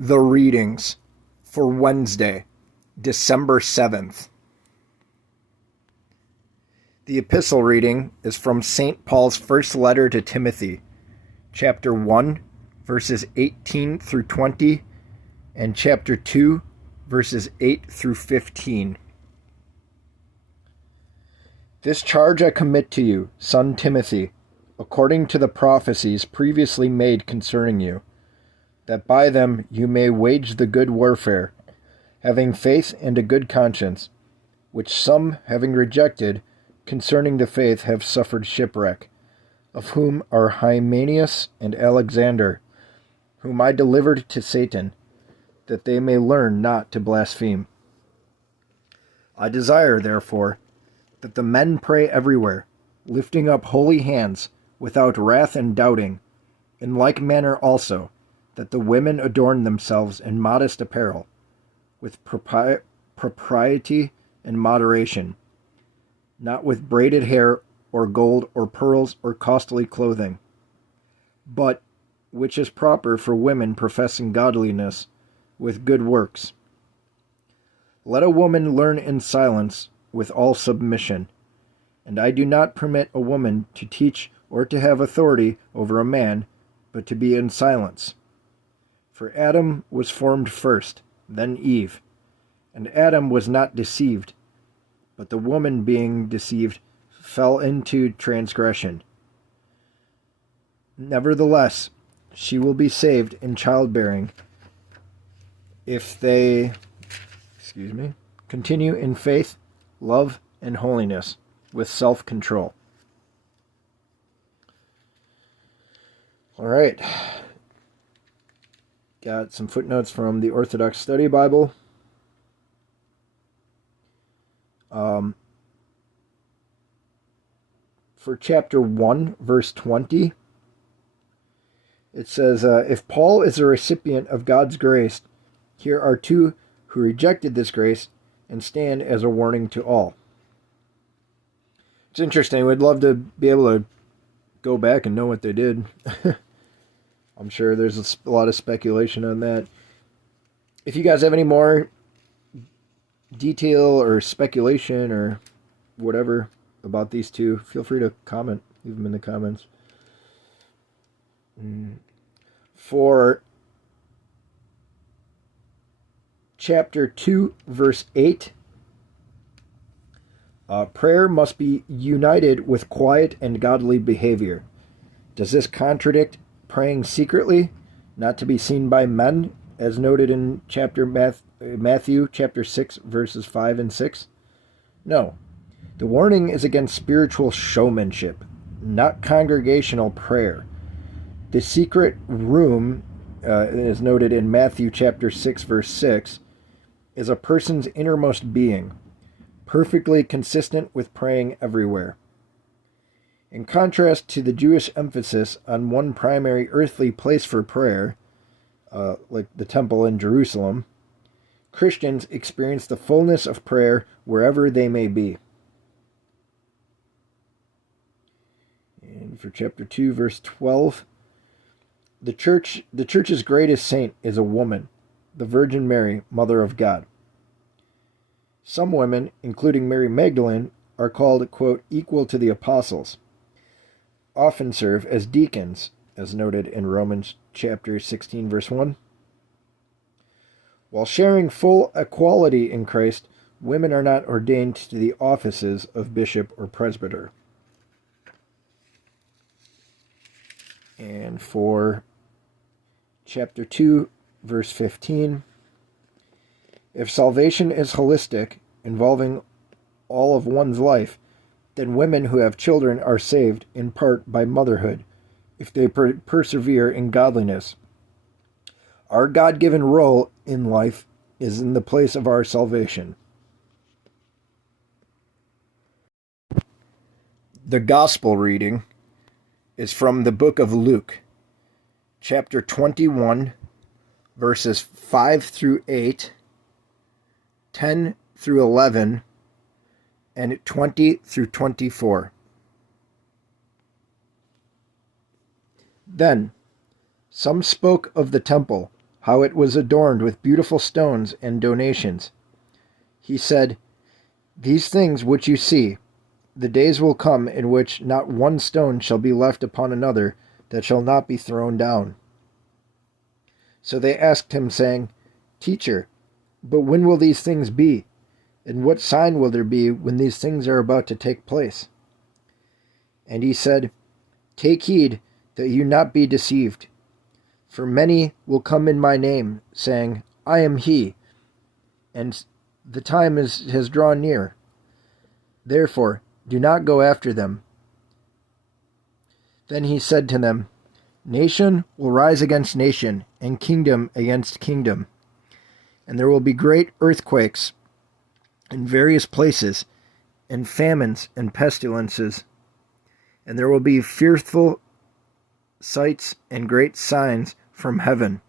The readings for Wednesday, December 7th. The epistle reading is from St. Paul's first letter to Timothy, chapter 1, verses 18 through 20, and chapter 2, verses 8 through 15. This charge I commit to you, son Timothy, according to the prophecies previously made concerning you, that by them you may wage the good warfare, having faith and a good conscience, which some, having rejected, concerning the faith have suffered shipwreck, of whom are Hymenaeus and Alexander, whom I delivered to Satan, that they may learn not to blaspheme. I desire, therefore, that the men pray everywhere, lifting up holy hands, without wrath and doubting. In like manner also, that the women adorn themselves in modest apparel, with propriety and moderation, not with braided hair, or gold, or pearls, or costly clothing, but, which is proper for women professing godliness, with good works. Let a woman learn in silence, with all submission. And I do not permit a woman to teach or to have authority over a man, but to be in silence. For Adam was formed first, then Eve. And Adam was not deceived, but the woman being deceived fell into transgression. Nevertheless, she will be saved in childbearing if they continue in faith, love, and holiness, with self-control. All right. Got some footnotes from the Orthodox Study Bible. For chapter 1, verse 20, it says, if Paul is a recipient of God's grace, here are two who rejected this grace and stand as a warning to all. It's interesting. We'd love to be able to go back and know what they did. I'm sure there's a lot of speculation on that. If you guys have any more detail or speculation or whatever about these two, feel free to comment. Leave them in the comments. For chapter 2, verse 8, prayer must be united with quiet and godly behavior. Does this contradict praying secretly, not to be seen by men, as noted in Matthew chapter 6, verses 5 and 6? No. The warning is against spiritual showmanship, not congregational prayer. The secret room, as noted in Matthew chapter 6, verse 6, is a person's innermost being, perfectly consistent with praying everywhere. In contrast to the Jewish emphasis on one primary earthly place for prayer, like the temple in Jerusalem, Christians experience the fullness of prayer wherever they may be. And for chapter 2, verse 12, the church's greatest saint is a woman, the Virgin Mary, Mother of God. Some women, including Mary Magdalene, are called, quote, equal to the apostles, often serve as deacons, as noted in Romans chapter 16, verse 1. While sharing full equality in Christ, women are not ordained to the offices of bishop or presbyter. And for chapter 2, verse 15, if salvation is holistic, involving all of one's life, then women who have children are saved in part by motherhood, if they persevere in godliness. Our God-given role in life is in the place of our salvation. The Gospel reading is from the book of Luke, chapter 21, verses 5 through 8, 10 through 11, and 20 through 24. Then some spoke of the temple, how it was adorned with beautiful stones and donations. He said, "These things which you see, the days will come in which not one stone shall be left upon another that shall not be thrown down." So they asked him, saying, "Teacher, but when will these things be? And what sign will there be when these things are about to take place?" And he said, "Take heed that you not be deceived. For many will come in my name, saying, I am he, and the time has drawn near. Therefore, do not go after them." Then he said to them, "Nation will rise against nation, and kingdom against kingdom. And there will be great earthquakes in various places, and famines and pestilences. And there will be fearful sights and great signs from heaven.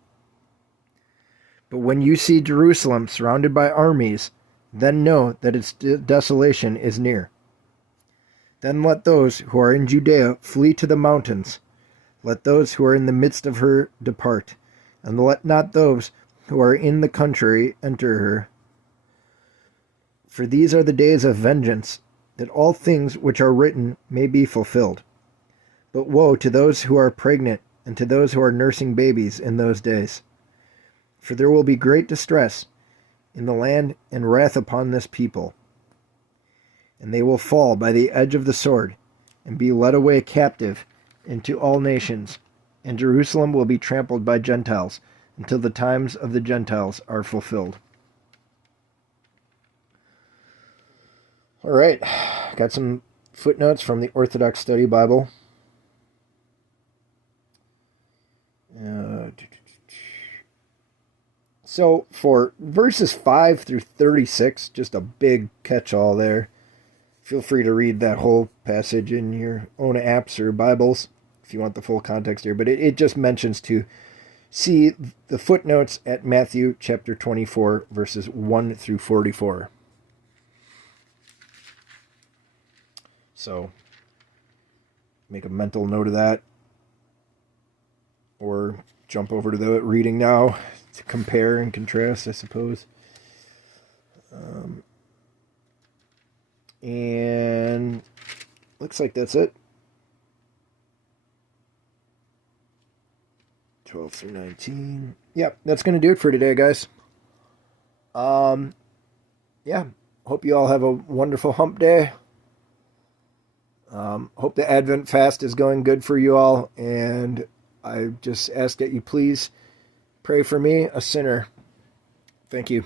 But when you see Jerusalem surrounded by armies, then know that its desolation is near. Then let those who are in Judea flee to the mountains. Let those who are in the midst of her depart, and let not those who are in the country enter her. For these are the days of vengeance, that all things which are written may be fulfilled. But woe to those who are pregnant, and to those who are nursing babies in those days. For there will be great distress in the land and wrath upon this people. And they will fall by the edge of the sword, and be led away captive into all nations. And Jerusalem will be trampled by Gentiles, until the times of the Gentiles are fulfilled. All right, got some footnotes from the Orthodox Study Bible. So for verses 5 through 36, just a big catch-all there. Feel free to read that whole passage in your own apps or Bibles if you want the full context here. But it just mentions to see the footnotes at Matthew chapter 24, verses 1 through 44. So make a mental note of that. Or jump over to the reading now to compare and contrast, I suppose. And looks like that's it. 12 through 19. Yep, that's going to do it for today, guys. Yeah, hope you all have a wonderful hump day. Hope the Advent fast is going good for you all, and I just ask that you please pray for me, a sinner. Thank you.